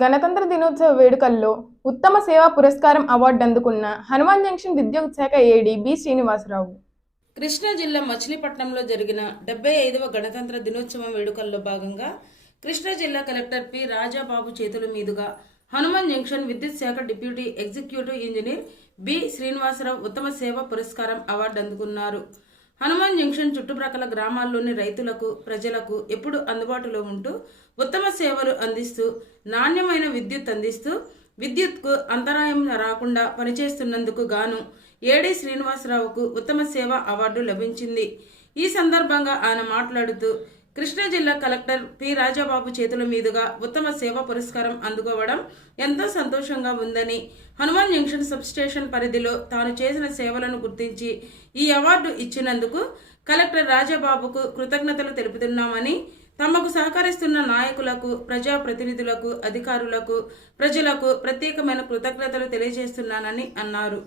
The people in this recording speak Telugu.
గణతంత్ర దినోత్సవ వేడుకల్లో ఉత్తమ సేవా పురస్కారం అవార్డు అందుకున్న హనుమాన్ జంక్షన్ విద్యుత్ శాఖ ఏడీ బి శ్రీనివాసరావు. కృష్ణా జిల్లా మచిలీపట్నంలో జరిగిన 75వ గణతంత్ర దినోత్సవం వేడుకల్లో భాగంగా కృష్ణా జిల్లా కలెక్టర్ పి రాజాబాబు చేతుల మీదుగా హనుమాన్ జంక్షన్ విద్యుత్ శాఖ deputy executive engineer B Srinivasarao ఉత్తమ సేవా పురస్కారం అవార్డు అందుకున్నారు. హనుమాన్ జంక్షన్ చుట్టుప్రక్కల గ్రామాల్లోని రైతులకు, ప్రజలకు ఎప్పుడు అందుబాటులో ఉంటూ ఉత్తమ సేవలు అందిస్తూ నాణ్యమైన విద్యుత్ అందిస్తూ విద్యుత్కు అంతరాయం రాకుండా పనిచేస్తున్నందుకు గాను ఏడీ శ్రీనివాసరావుకు ఉత్తమ సేవ అవార్డు లభించింది. ఈ సందర్భంగా ఆయన మాట్లాడుతూ కృష్ణా జిల్లా కలెక్టర్ పి రాజాబాబు చేతుల మీదుగా ఉత్తమ సేవ పురస్కారం అందుకోవడం ఎంతో సంతోషంగా ఉందని, హనుమాన్ జంక్షన్ సబ్స్టేషన్ పరిధిలో తాను చేసిన సేవలను గుర్తించి ఈ అవార్డు ఇచ్చినందుకు కలెక్టర్ రాజాబాబుకు కృతజ్ఞతలు తెలుపుతున్నామని, తమకు సహకరిస్తున్న నాయకులకు, ప్రజాప్రతినిధులకు, అధికారులకు, ప్రజలకు ప్రత్యేకమైన కృతజ్ఞతలు తెలియజేస్తున్నానని అన్నారు.